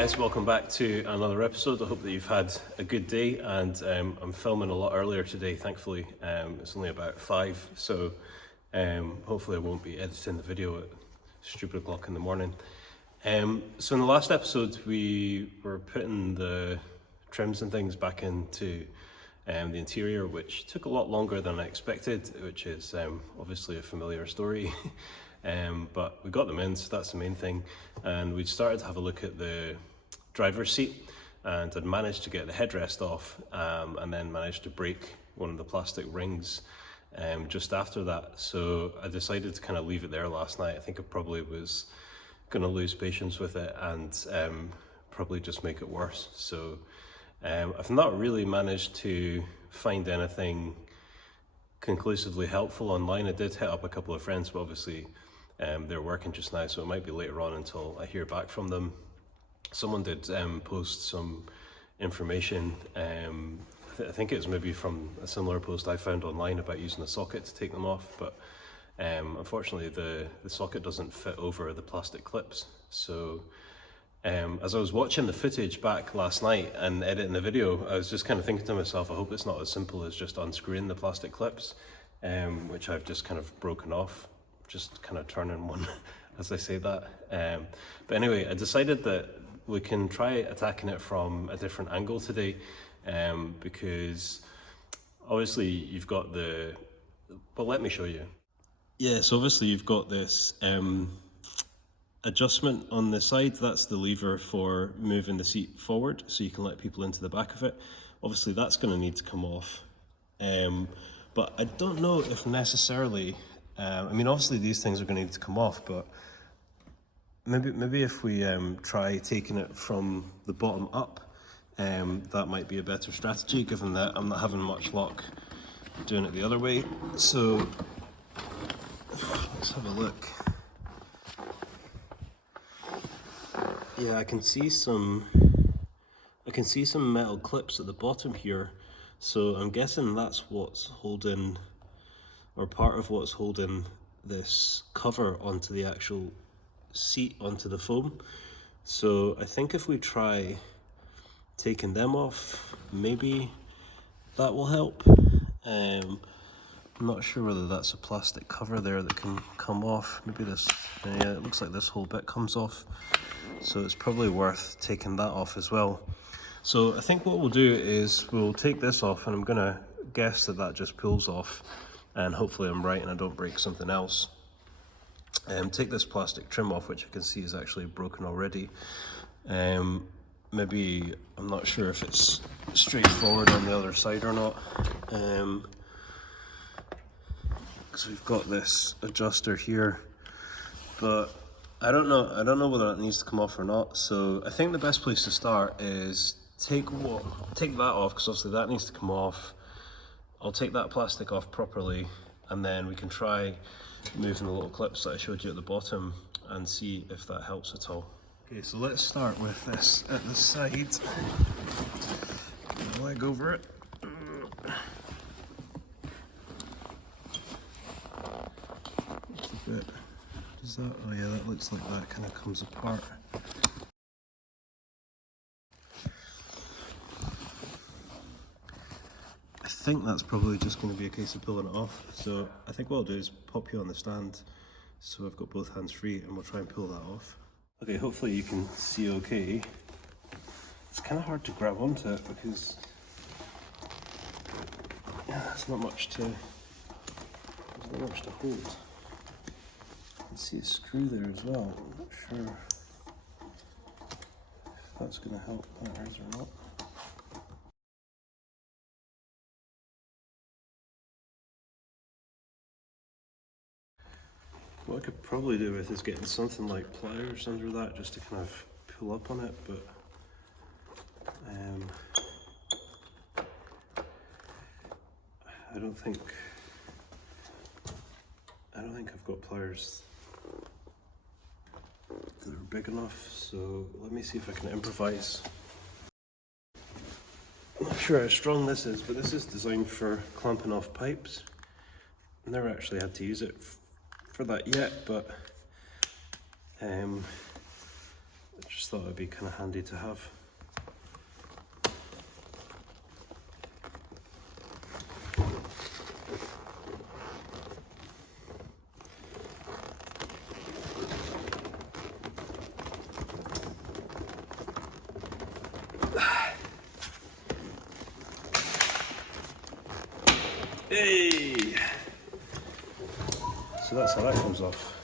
guys, welcome back to another episode. I hope that you've had a good day, and I'm filming a lot earlier today, thankfully. It's only about 5, so hopefully I won't be editing the video at stupid o'clock in the morning. So in the last episode we were putting the trims and things back into the interior, which took a lot longer than I expected, which is obviously a familiar story. But we got them in, so that's the main thing. And we started to have a look at the driver's seat, and I'd managed to get the headrest off, and then managed to break one of the plastic rings just after that. So I decided to kind of leave it there last night. I think I probably was going to lose patience with it and probably just make it worse. So I've not really managed to find anything conclusively helpful online. I did hit up a couple of friends, but obviously they're working just now, so it might be later on until I hear back from them. Someone did post some information, I think it was maybe from a similar post I found online about using a socket to take them off, but unfortunately the socket doesn't fit over the plastic clips. So as I was watching the footage back last night and editing the video, I was just kind of thinking to myself, I hope it's not as simple as just unscrewing the plastic clips, which I've just kind of broken off, just kind of turning one as I say that. But anyway, I decided that we can try attacking it from a different angle today, because obviously you've got the, well, let me show you. Yeah, so obviously you've got this adjustment on the side. That's the lever for moving the seat forward so you can let people into the back of it. Obviously that's going to need to come off, but I don't know if necessarily, I mean obviously these things are going to need to come off, but maybe if we try taking it from the bottom up, that might be a better strategy, given that I'm not having much luck doing it the other way. So let's have a look. Yeah, I can see some metal clips at the bottom here, so I'm guessing that's what's holding, or part of what's holding this cover onto the actual seat, onto the foam. So I think if we try taking them off, maybe that will help. I'm not sure whether that's a plastic cover there that can come off. Maybe this, yeah, it looks like this whole bit comes off, so it's probably worth taking that off as well. So I think what we'll do is we'll take this off, and I'm gonna guess that that just pulls off, and hopefully I'm right and I don't break something else. Take this plastic trim off, which I can see is actually broken already. Maybe, I'm not sure if it's straightforward on the other side or not, because we've got this adjuster here, but I don't know whether that needs to come off or not. So I think the best place to start is take that off, because obviously that needs to come off. I'll take that plastic off properly, and then we can try moving the little clips that I showed you at the bottom and see if that helps at all. Okay, so let's start with this at the side. Leg over it. That's a bit, does that, oh yeah, that looks like that kind of comes apart. I think that's probably just going to be a case of pulling it off. So I think what I'll do is pop you on the stand so I've got both hands free, and we'll try and pull that off. Okay, hopefully you can see okay. It's kind of hard to grab onto it because there's not much to hold. I can see a screw there as well. I'm not sure if that's going to help matters or not. What I could probably do with is getting something like pliers under that just to kind of pull up on it, but I don't think I've got pliers that are big enough, so let me see if I can improvise. I'm not sure how strong this is, but this is designed for clamping off pipes. I've never actually had to use it for that yet, but I just thought it'd be kind of handy to have. Hey! So that's how that comes off.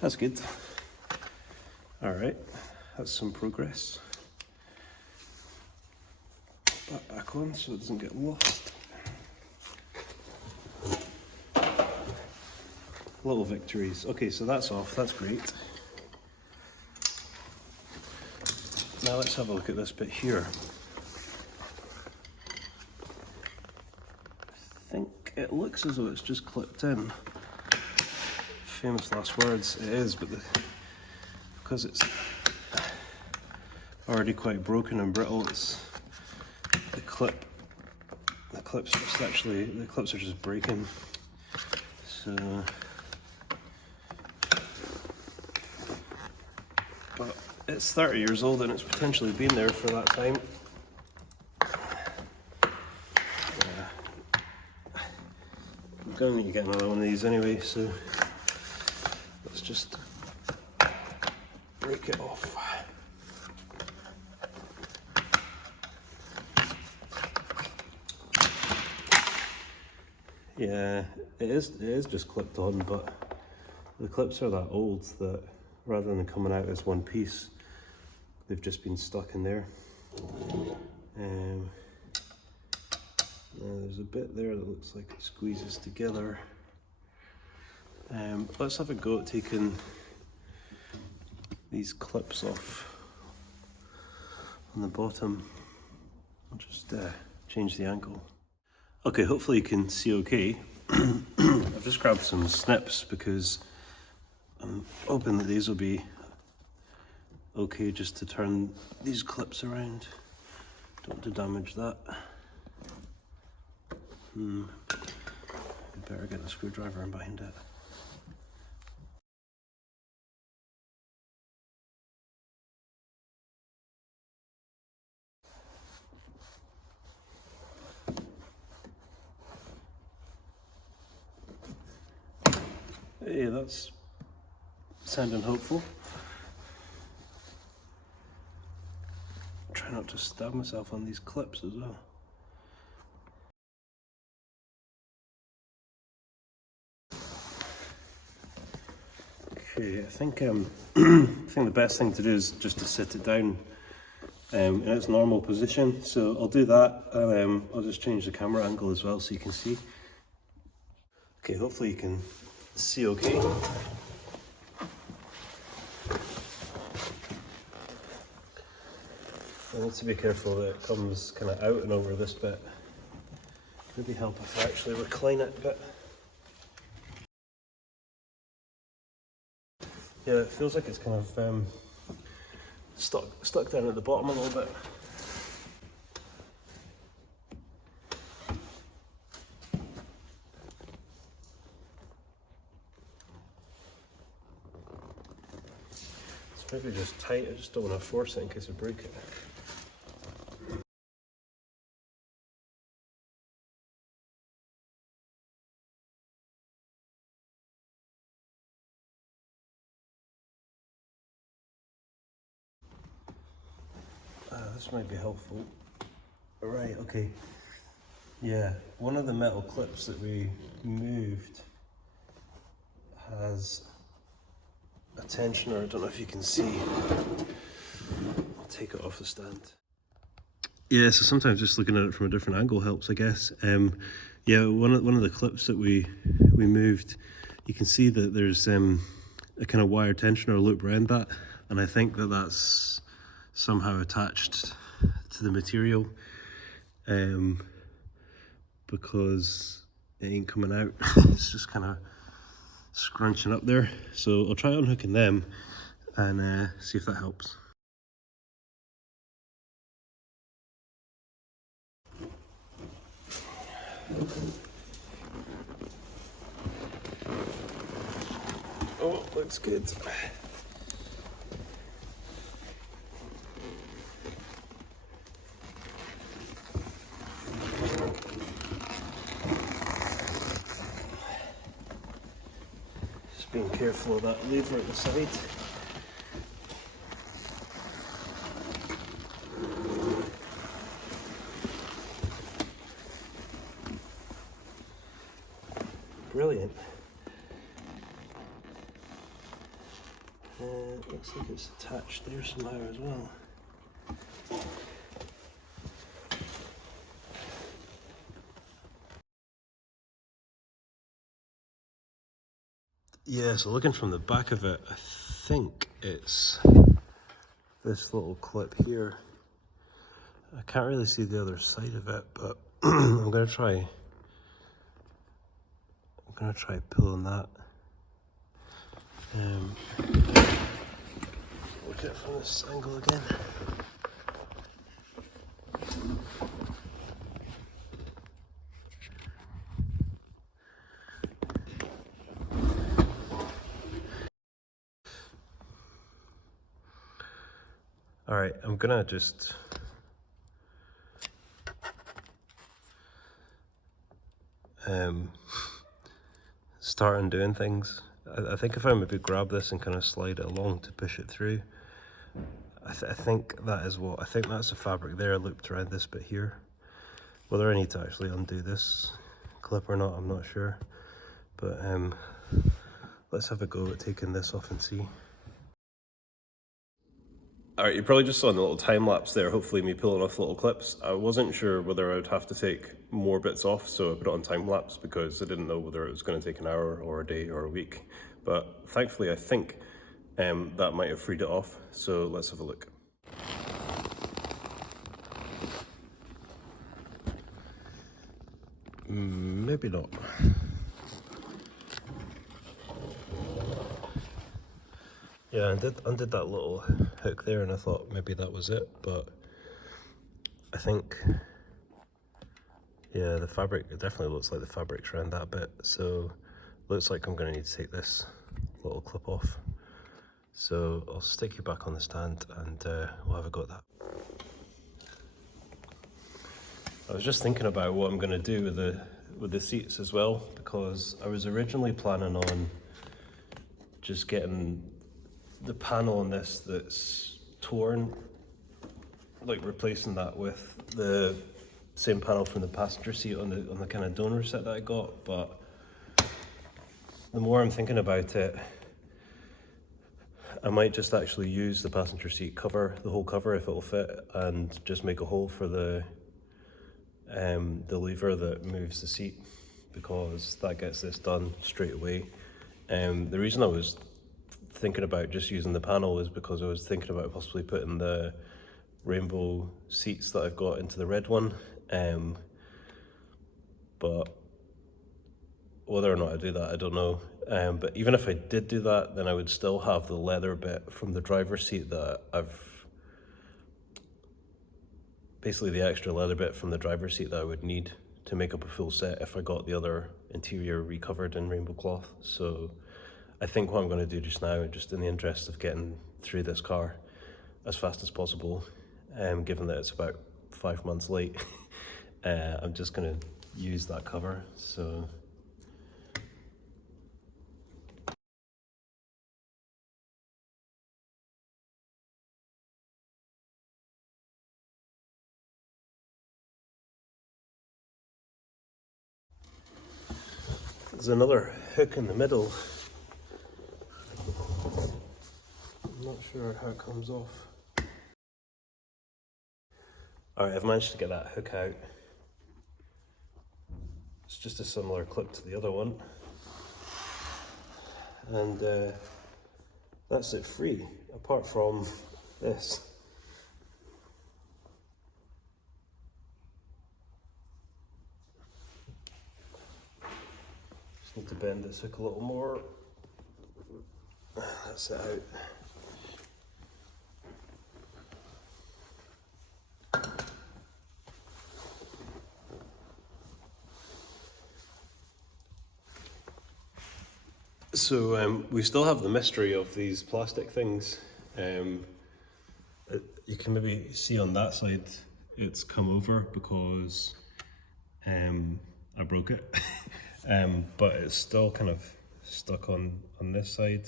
That's good. Alright, that's some progress. Put that back on so it doesn't get lost. Little victories. Okay, so that's off, that's great. Now let's have a look at this bit here. I think it looks as though it's just clipped in. Famous last words, it is, but because it's already quite broken and brittle, it's the clips are just breaking. So, but it's 30 years old and it's potentially been there for that time. I'm gonna need to get another one of these anyway, so let's just break it off. Yeah, it is just clipped on, but the clips are that old that rather than coming out as one piece, they've just been stuck in there. Now there's a bit there that looks like it squeezes together. Let's have a go at taking these clips off on the bottom. I'll just change the angle. Okay, hopefully you can see okay. I've just grabbed some snips because I'm hoping that these will be okay just to turn these clips around. Don't want to damage that. Better get a screwdriver in behind it. Hey, that's sounding hopeful. Try not to stab myself on these clips as well. Okay, I think the best thing to do is just to sit it down in its normal position. So I'll do that, and I'll just change the camera angle as well so you can see. Okay, hopefully you can see okay. I need to be careful that it comes kind of out and over this bit. Maybe help if I actually recline it a bit. Yeah, it feels like it's kind of stuck down at the bottom a little bit. It's maybe just tight, I just don't want to force it in case I break it. This might be helpful. Right, okay. Yeah, one of the metal clips that we moved has a tensioner. I don't know if you can see. I'll take it off the stand. Yeah, so sometimes just looking at it from a different angle helps, I guess. Yeah, one of the clips that we moved, you can see that there's a kind of wire tensioner loop around that, and I think that that's somehow attached to the material, because it ain't coming out. It's just kind of scrunching up there. So I'll try unhooking them and see if that helps. Oh, looks good. Just being careful of that lever at the side. Brilliant. Looks like it's attached there somehow as well. Yeah, so looking from the back of it, I think it's this little clip here. I can't really see the other side of it, but I'm gonna try pulling that. Look at it from this angle again. All right, I'm gonna just start on doing things. I think if I maybe grab this and kind of slide it along to push it through, I think that's the fabric there looped around this bit here. Whether I need to actually undo this clip or not, I'm not sure. But let's have a go at taking this off and see. Alright, you probably just saw in the little time lapse there, hopefully me pulling off little clips. I wasn't sure whether I would have to take more bits off, so I put it on time lapse because I didn't know whether it was going to take an hour or a day or a week. But thankfully I think that might have freed it off, so let's have a look. Maybe not. Yeah, I undid that little hook there and I thought maybe that was it, but I think, yeah, the fabric, it definitely looks like the fabric's around that bit, so looks like I'm going to need to take this little clip off. So I'll stick you back on the stand and we'll have a go at that. I was just thinking about what I'm going to do with the seats as well, because I was originally planning on just getting the panel on this that's torn, like replacing that with the same panel from the passenger seat on the kind of donor set that I got. But the more I'm thinking about it, I might just actually use the passenger seat cover, the whole cover if it'll fit, and just make a hole for the lever that moves the seat, because that gets this done straight away. The reason I was thinking about just using the panel is because I was thinking about possibly putting the rainbow seats that I've got into the red one, but whether or not I do that, I don't know. But even if I did do that, then I would still have the leather bit from the driver's seat that basically the extra leather bit from the driver's seat that I would need to make up a full set if I got the other interior recovered in rainbow cloth. So I think what I'm going to do just now, just in the interest of getting through this car as fast as possible, given that it's about 5 months late, I'm just going to use that cover. So there's another hook in the middle. I'm not sure how it comes off. Alright, I've managed to get that hook out. It's just a similar clip to the other one. And that's it free, apart from this. Just need to bend this hook a little more. That's it out. So we still have the mystery of these plastic things. You can maybe see on that side it's come over because I broke it, but it's still kind of stuck on this side.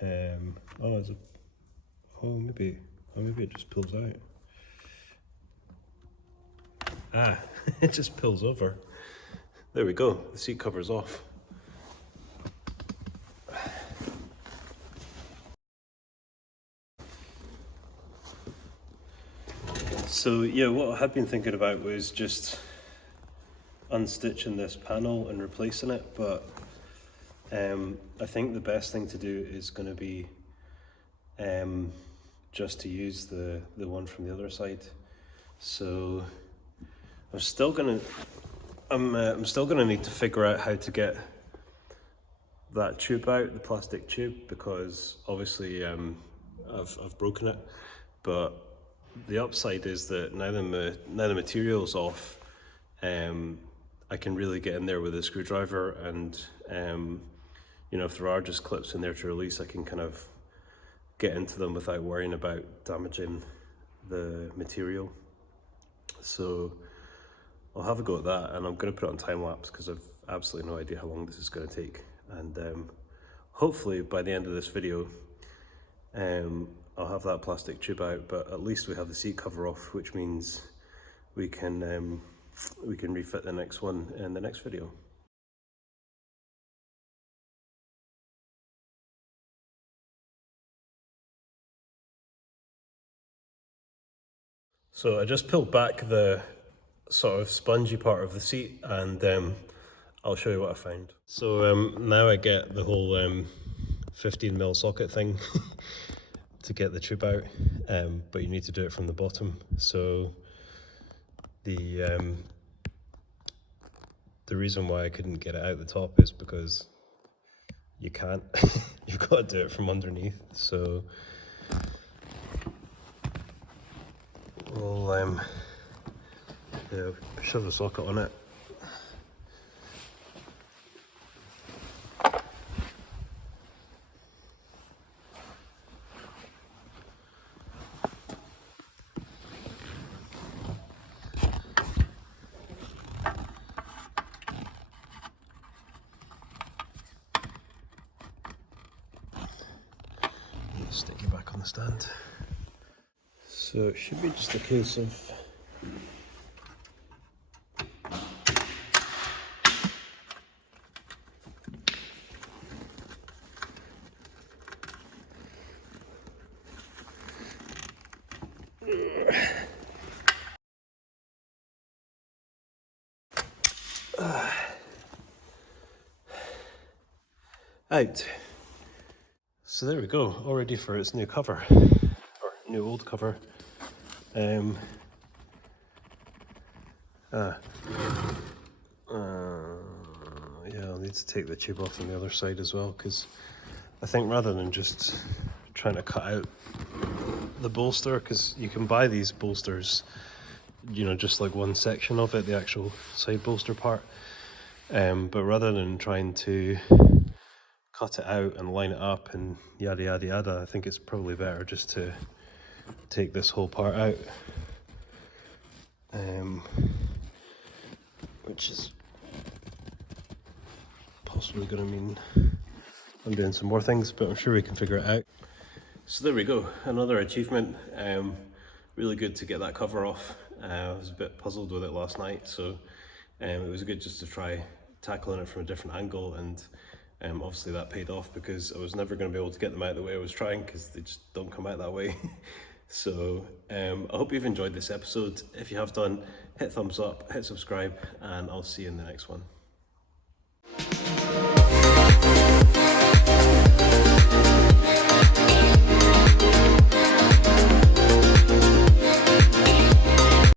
Oh, there's a, maybe it just pulls out. Ah, it just pulls over. There we go, the seat cover's off. So yeah, what I had been thinking about was just unstitching this panel and replacing it, but I think the best thing to do is going to be just to use the one from the other side. So I'm still gonna need to figure out how to get that tube out, the plastic tube, because obviously I've broken it. But the upside is that now the material's off, I can really get in there with a screwdriver, and you know, if there are just clips in there to release, I can kind of get into them without worrying about damaging the material. So I'll have a go at that, and I'm going to put it on time lapse because I've absolutely no idea how long this is going to take. And hopefully by the end of this video, I'll have that plastic tube out, but at least we have the seat cover off, which means we can refit the next one in the next video. So I just peeled back the sort of spongy part of the seat, and I'll show you what I found. So now I get the whole 15mm socket thing to get the tube out, but you need to do it from the bottom. So the reason why I couldn't get it out the top is because you can't. You've got to do it from underneath. So we'll yeah, shove the socket on it. Stick you back on the stand. So it should be just a case of out. So there we go, all ready for its new cover, or new old cover. Yeah, I'll need to take the tube off on the other side as well, because I think rather than just trying to cut out the bolster, because you can buy these bolsters, you know, just like one section of it, the actual side bolster part, but rather than trying to cut it out and line it up and yada yada yada, I think it's probably better just to take this whole part out, which is possibly going to mean I'm doing some more things, but I'm sure we can figure it out. So there we go, another achievement. Really good to get that cover off. I was a bit puzzled with it last night, so it was good just to try tackling it from a different angle, and obviously that paid off, because I was never going to be able to get them out the way I was trying, because they just don't come out that way. So I hope you've enjoyed this episode. If you have done, hit thumbs up, hit subscribe, and I'll see you in the next one.